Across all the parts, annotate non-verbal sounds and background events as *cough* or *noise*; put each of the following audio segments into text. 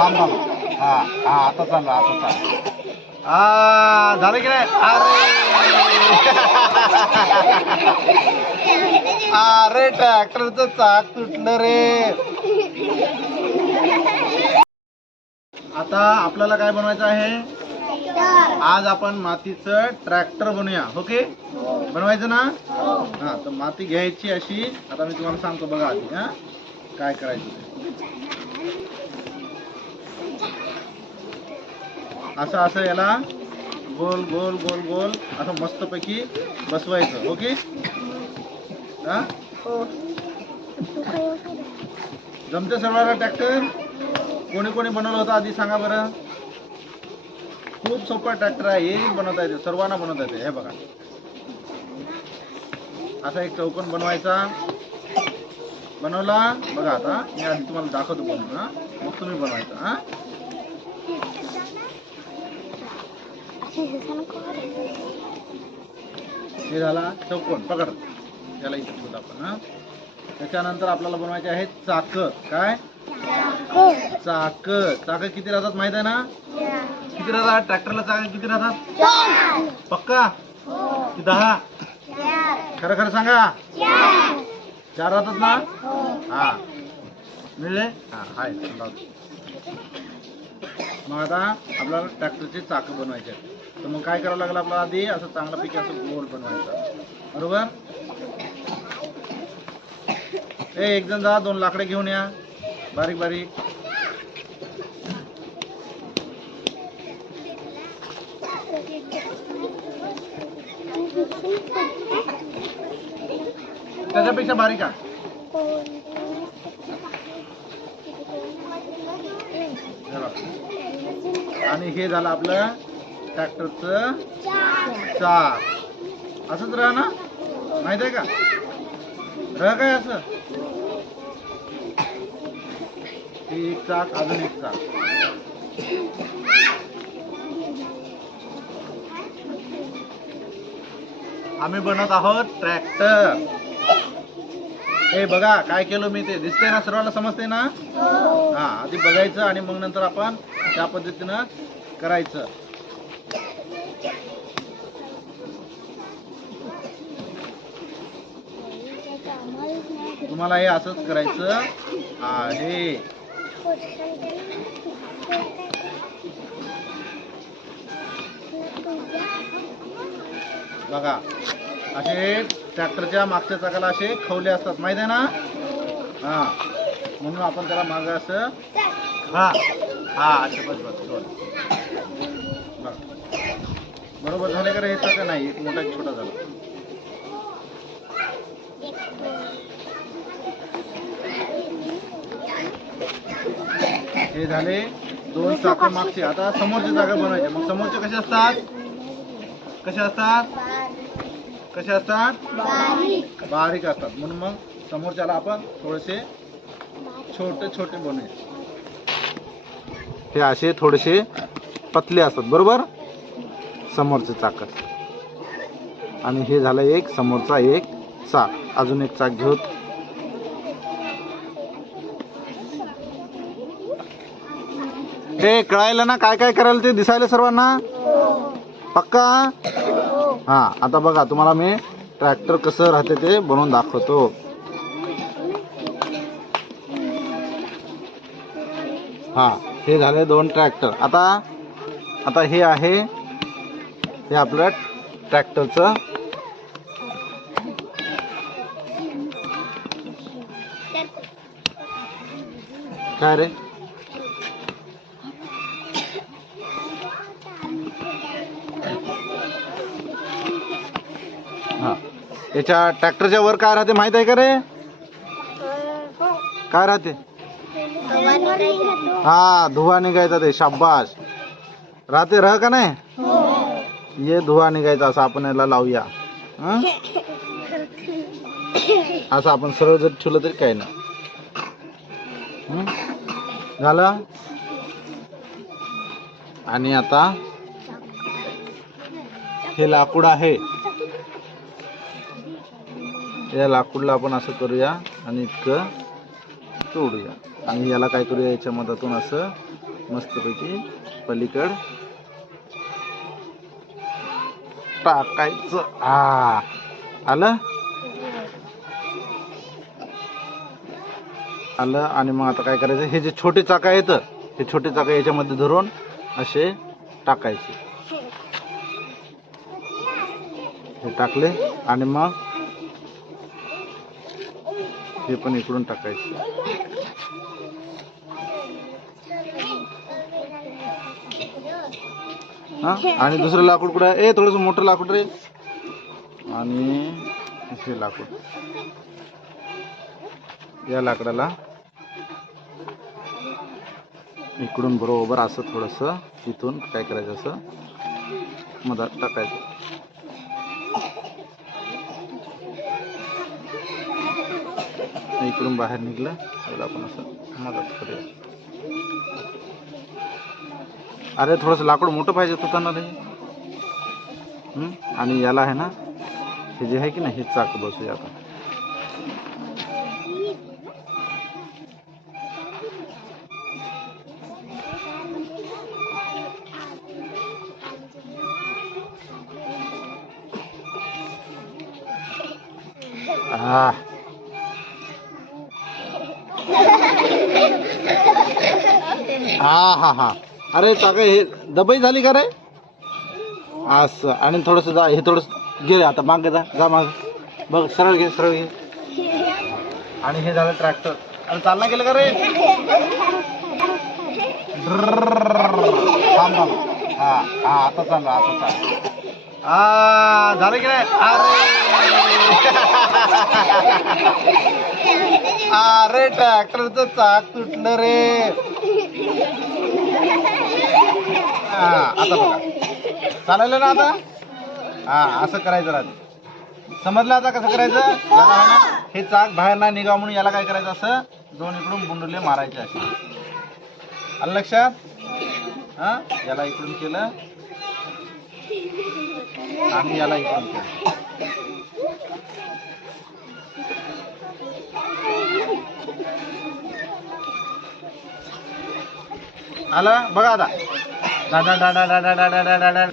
हा हा आता चालला आता चालला झालं की नाही अरे अरे ट्रॅक्टरचं चाक तुटलं रे आता आपल्याला काय बनवायचं आहे? आज आपण मातीचं ट्रॅक्टर बनवूया ओके बनवायचं ना? हा तर माती घ्यायची अशी. आता मी तुम्हाला सांगतो बघा आधी हा. काय करायचं? असं असं याला गोल गोल गोल गोल असं मस्तपैकी बसवायचं ओके? हा? जमते सर्वांना ट्रॅक्टर कोणी कोणी बनवलं होतं आधी? सांगा बरं. खूप सोपा ट्रॅक्टर आहे. हे बनवता येते. सर्वांना बनवता येते. हे बघा. असा एक चौकन बनवायचा. बनवला. बघा आता मी आधी तुम्हाला दाखवतो बनवून हा. मग तुम्ही बनवायचा हा. हे झाला चौकोन पकड. याला इथे ठेवतो आपण हा. त्याच्यानंतर आपल्याला बनवायचे आहेत चाक. काय? चाक. चाक किती राहतात माहीत आहे ना? किती राहतात? ट्रॅक्टरला चाक किती राहतात? पक्का? की दहा? खरं खरं सांगा. चार राहतात ना? हा. मिळले? हा हाय. मग आता आपल्याला ट्रॅक्टरचे चाक बनवायचे आहेत. तर मग काय करावं लागलं आपल्याला आधी? असं चांगल्यापैकी असं गोल बनवायचं. बरोबर? ए एक जण जा दोन लाकडे घेऊन या. बारीक बारीक. त्याच्यापेक्षा बारीक आहे. हे बघा. आणि हे झालं आपलं ट्रॅक्टरचं चाक. असंच राह ना? माहीत आहे का? रह काय असं? हे एक चाक अजून एक चाक. आम्ही बनवत आहोत ट्रॅक्टर हे बघा काय केलं मी ते. दिसते ना सर्वांना समजते ना? हा आधी बघायचं आणि मग नंतर आपण त्या पद्धतीनं करायचं. तुम्हाला हे असंच करायचं. आहे बघा. असे ट्रॅक्टरच्या मागच्या चाकाला असे खवले असतात. माहीत आहे ना? हा. म्हणून आपण त्याला माग असं हा. हा अच्छा बस बस बरोबर झाले का रे? का नाही. एक मोठा एक छोटा झाला. हे झाले दोन चाक मागचे. आता समोरचे जागा बनवायचे. मग समोरचे कसे असतात? कसे असतात? कसे असतात? बारीक असतात. म्हणून मग समोरच्याला आपण थोडेसे छोटे छोटे बनवू हे असे थोडेसे पतले असतात. बरोबर? समोरचे चाक आणि हे झालं एक समोरचा एक चाक. अजून एक चाक घेऊ. हे कळायला ना काय काय करायला ते दिसायला सर्वांना? पक्का? हा आता बघा तुम्हाला मी ट्रॅक्टर कसं राहते ते बनवून दाखवतो. हा हे झाले दोन ट्रॅक्टर आता आता हे आहे हे आपलं ट्रॅक्टरचं काय रे? याच्या ट्रॅक्टरच्या वर काय राहते माहीत आहे का रे? काय राहते? हा धुवा निघायचा ते शाबास. राहते रह का नाही? ये धुवा निघायचा असं आपण याला लावूया. असं आपण सरळ जर ठेवलं तरी काही नाही. झालं? आणि आता हे लाकूड आहे. या लाकूडला आपण असं करूया आणि इतकं तोडूया. आणि याला काय करूया याच्या मधातून असं मस्तपैकी पलीकड टाकायचं. हा. आलं? आलं आणि मग आता काय करायचं? हे जे छोटे चाक आहेत हे छोटे चाक याच्यामध्ये धरून असे टाकायचे. हे टाकले आणि मग हे पण इकडून टाकायचं. हा? आणि दुसरं लाकूड कुठं आहे? ए थोडस मोठं लाकूड रे. आणि हे लाकूड. या लाकडाला इकडून बरोबर असं थोडस इथून काय करायचं असं? मधात टाकायचं. इकडून बाहेर निघलं. त्याला आपण असं मदत करूया. अरे थोडंसं लाकूड मोठं पाहिजे होतं ना ते आणि याला आहे ना हे जे आहे की नाही हे चाक बसूया आपण. आ हा हा हा. अरे चाकं हे दबई झाली का रे? असं. आणि थोडस जा हे थोडस गे रे आता मागे जा जा माग. बघ सरळ घे सरळ घे. आणि हे झालं ट्रॅक्टर आणि चालना गेलं का रे? थांब थांब. हा हा आता चाललं आता चाल आ झालं की नाही? अरे! *laughs* अरे ट्रॅक्टरचं चाक तुटलं रे. हा आता बघा. चालेल ना आता? हा असं करायचं राहते. समजलं आता कसं करायचं? याला आहे ना हे चाक बाहेर नाही निघा म्हणून याला काय करायचं असं? दोन इकडून बुंडुले मारायचे असे. आलं लक्षात? हा याला इकडून केलं. आणि याला इकडून केलं. आला? बघा आता. डाडा डाडा डाडा डाडा डाडा डाडा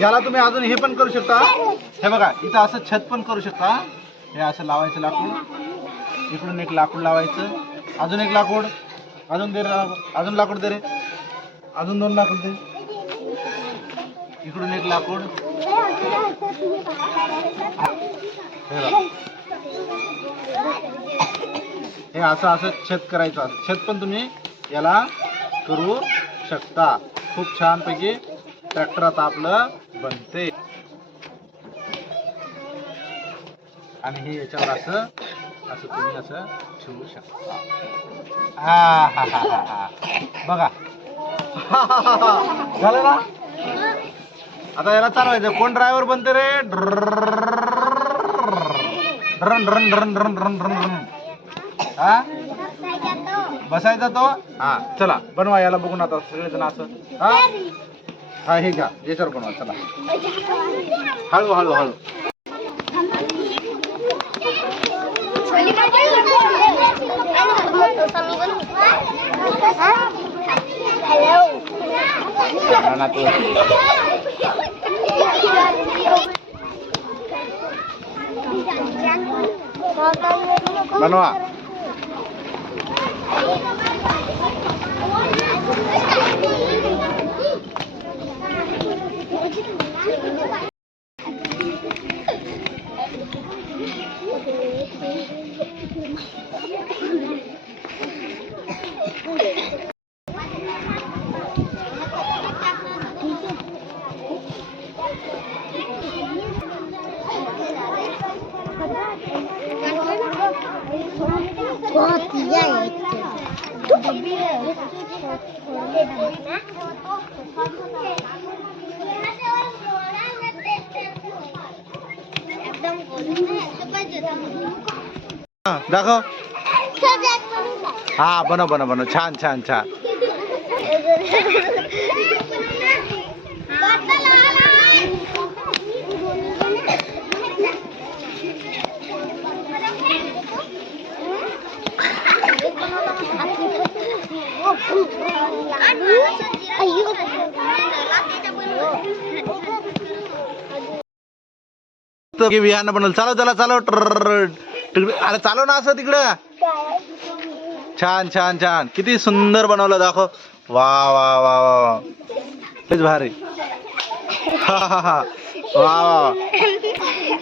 याला तुम्ही अजून हे पण करू शकता. हे बघा इथं असं छत पण करू शकता. हे असं लावायचं लाकूड. इकडून एक लाकूड लावायचं. अजून एक लाकूड. अजून दे अजून लाकूड दे रे. अजून दोन लाकूड दे. इकडून एक लाकूड. हे असं असं छत करायचं. असं छत पण तुम्ही याला करू शकता. खूप छानपैकी ट्रॅक्टर आता आपलं बनते. आणि हे याच्यावर असं असं तुम्ही असं ठेवू शकता. हा हा हा हा हा. बघा. *laughs* झालं ना? आता याला चालवायचं. कोण ड्रायव्हर बनते रे? Run run run run run run run हा बसायचा तो? हा. चला बनवा याला बघून आता सगळेजण असं. हा? हा हे घ्या. जेसर बनवा चला. हळू हळू हळू. ना तो बनवा. Thank you. હા રાખો હા બનો બનો બનો છાન છાન છાન मस्त विहानं बनवलं. चालव चला चालव. तिकडे अरे चालव ना असं तिकडं छान छान छान किती सुंदर बनवलं दाखव वा वा वा वा वाच भारी हा हा हा वा वा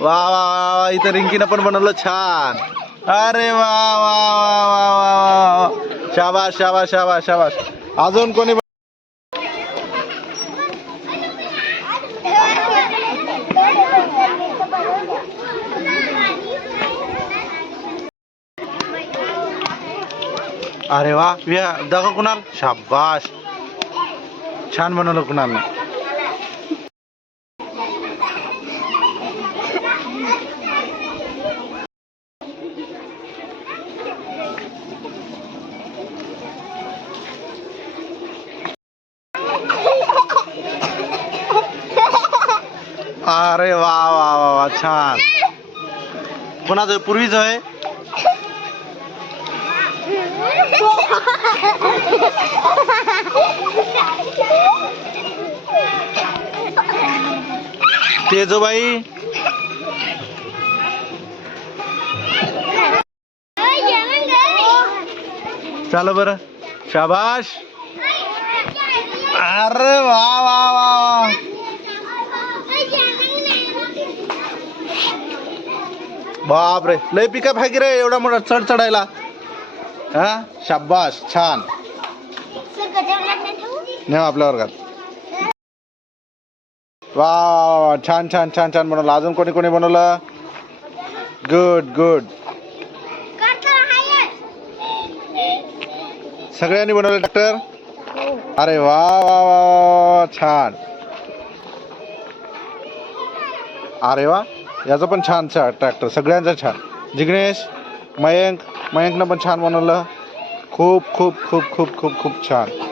वा वा वा इथं रिंकीनं पण बनवलं छान अरे वा वा वा वा वा वा वा शाबाश शाबाश शाबाश शाबाश अजून कोणी अरे वा विया दाखव कुणाल. शाबाश छान बनवलं कुणाल अरे वा वा वा वा छान. कुणाचं? पूर्वीच आहे? तेजोबाई. चाल बर. शाबाश. अरे वा वा वा वा. बापरे लय पिकअप आहे की रे एवढा मोठा चढ चढायला? हा? शाबाश छान. नेम आपल्या वर्गात. वा छान छान छान छान बनवलं. अजून कोणी कोणी बनवलं? गुड गुड सगळ्यांनी बनवलं डॉक्टर अरे वा वा, वा छान. अरे वा याचं पण छान छान ट्रॅक्टर सगळ्यांचं छान. जिग्नेश मयंक मयंकनं पण छान बनवलं. खूप खूप खूप खूप खूप खूप छान.